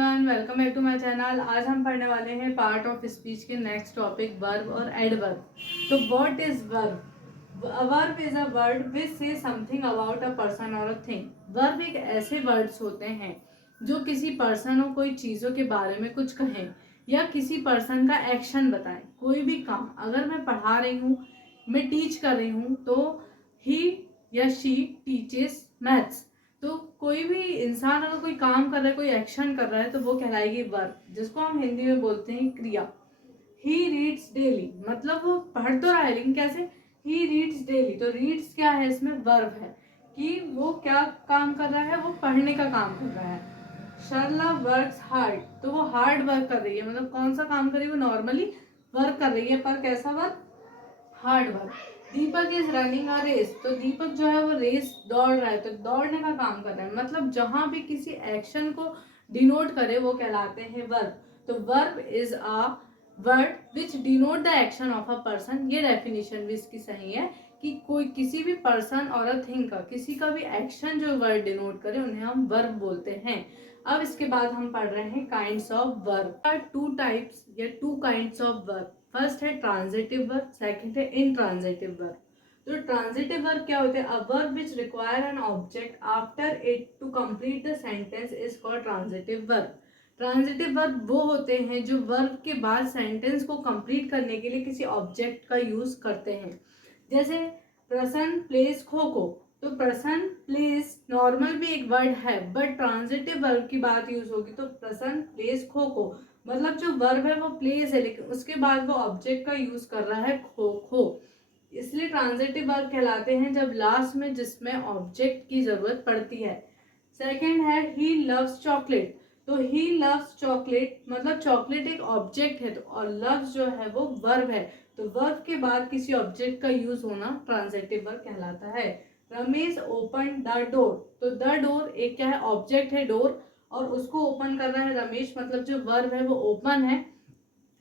Welcome back to my channel. आज हम पढ़ने वाले हैं पार्ट ऑफ स्पीच के नेक्स्ट टॉपिक वर्ब और एडवर्ब। तो what is verb? A verb is a word which say something about a person और अ थिंग। वर्ब एक ऐसे वर्ड्स होते हैं जो किसी पर्सन और कोई चीज़ों के बारे में कुछ कहें या किसी पर्सन का एक्शन बताएं। कोई भी काम, अगर मैं पढ़ा रही हूँ, मैं टीच कर रही हूँ, तो ही या शी टीचेस मैथ्स। तो कोई भी इंसान अगर कोई काम कर रहा है, कोई एक्शन कर रहा है, तो वो कहलाएगी वर्ब, जिसको हम हिंदी में बोलते हैं क्रिया। ही रीड्स डेली, मतलब वो पढ़ तो रहा है लेकिन कैसे? He reads daily. तो रीड्स क्या है? इसमें वर्ब है कि वो क्या काम कर रहा है, वो पढ़ने का काम कर रहा है। शर्ला वर्क्स हार्ड, तो वो हार्ड वर्क कर रही है, मतलब कौन सा काम कर रही है? वो नॉर्मली वर्क कर रही है, पर कैसा work? Hard work. Deepak is running a race, तो दीपक जो है वो रेस दौड़ रहा है, तो दौड़ने का काम कर रहा है। मतलब जहां भी किसी एक्शन को डिनोट करे वो कहलाते हैं वर्ब। तो verb is a word which denote the action of a person. ये डेफिनेशन भी इसकी सही है कि कोई किसी भी पर्सन और अ थिंग का, किसी का भी एक्शन जो वर्ड डिनोट करे उन्हें हम वर्ब बोलते हैं। अब इसके बाद हम पढ़ रहे हैं kinds of verb. Two types या two kinds of verb. First है ट्रांजिटिव वर्ब, सेकंड है इनट्रांजिटिव वर्ब। तो ट्रांजिटिव वर्ब क्या होते हैं? A verb which require an object after it to complete the sentence is called transitive verb. Transitive verb वो होते हैं जो वर्ब के बाद सेंटेंस को कंप्लीट करने के लिए किसी ऑब्जेक्ट का यूज करते हैं। जैसे प्रसन्न प्लेस खो खो, तो प्रसन्न प्लेस नॉर्मल भी एक वर्ड है, बट ट्रांजिटिव वर्ब की बात यूज होगी तो प्रसन्न प्लेस खो खो, मतलब जो वर्ब है वो प्लेस है लेकिन उसके बाद वो ऑब्जेक्ट का यूज कर रहा है खो खो, इसलिए ट्रांजिटिव वर्ब कहलाते हैं जब लास्ट में जिसमें ऑब्जेक्ट की जरूरत पड़ती है। सेकंड है ही लव्स चॉकलेट, तो ही लव्स चॉकलेट मतलब चॉकलेट एक ऑब्जेक्ट है, तो और लव्स जो है वो वर्ब है, तो वर्ब के बाद किसी ऑब्जेक्ट का यूज होना ट्रांजिटिव वर्ब कहलाता है। रमेश ओपन द डोर, तो द डोर एक क्या है? ऑब्जेक्ट है डोर, और उसको ओपन कर रहा है रमेश, मतलब जो वर्ब है वो ओपन है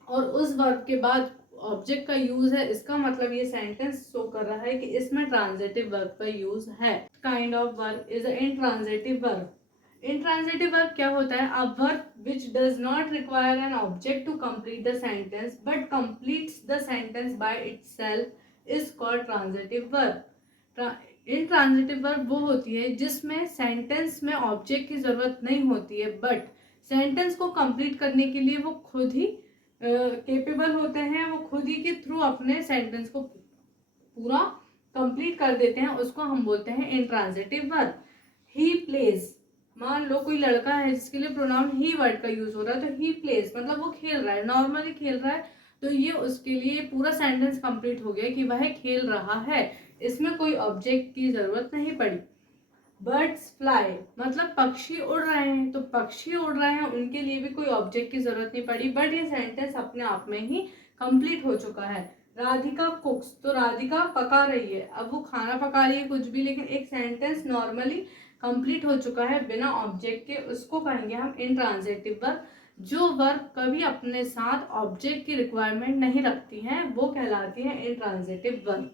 और उस वर्ब के बाद ऑब्जेक्ट का यूज है, इसका मतलब ये सेंटेंस शो कर रहा है कि इसमें ट्रांजिटिव वर्ब का यूज है। Kind of verb is intransitive verb. Intransitive verb क्या होता है? A verb which does not require an object to complete the sentence but completes the sentence by itself is called transitive verb. Intransitive verb वो होती है जिसमें sentence में object की जरूरत नहीं होती है, बट सेंटेंस को कंप्लीट करने के लिए वो खुद ही केपेबल होते हैं, वो खुद ही के थ्रू अपने सेंटेंस को पूरा कंप्लीट कर देते हैं, उसको हम बोलते हैं इनट्रांजिटिव वर्ब। ही प्लेज, मान लो कोई लड़का है जिसके लिए प्रोनाउन ही वर्ड का यूज हो रहा है, तो ही प्लेज मतलब वो खेल रहा है, नॉर्मली खेल रहा है, तो ये उसके लिए पूरा सेंटेंस कंप्लीट हो गया कि वह खेल रहा है, इसमें कोई ऑब्जेक्ट की जरूरत नहीं पड़ी। बर्ड्स फ्लाई मतलब पक्षी उड़ रहे हैं, तो पक्षी उड़ रहे हैं उनके लिए भी कोई ऑब्जेक्ट की जरूरत नहीं पड़ी, बट ये सेंटेंस अपने आप में ही कंप्लीट हो चुका है। राधिका कुक्स, तो राधिका पका रही है, अब वो खाना पका रही है कुछ भी, लेकिन एक सेंटेंस नॉर्मली कंप्लीट हो चुका है बिना ऑब्जेक्ट के, उसको कहेंगे हम इनट्रांजिटिव वर्ब। जो वर्ब कभी अपने साथ ऑब्जेक्ट की रिक्वायरमेंट नहीं रखती हैं वो कहलाती है इनट्रांजिटिव वर्ब।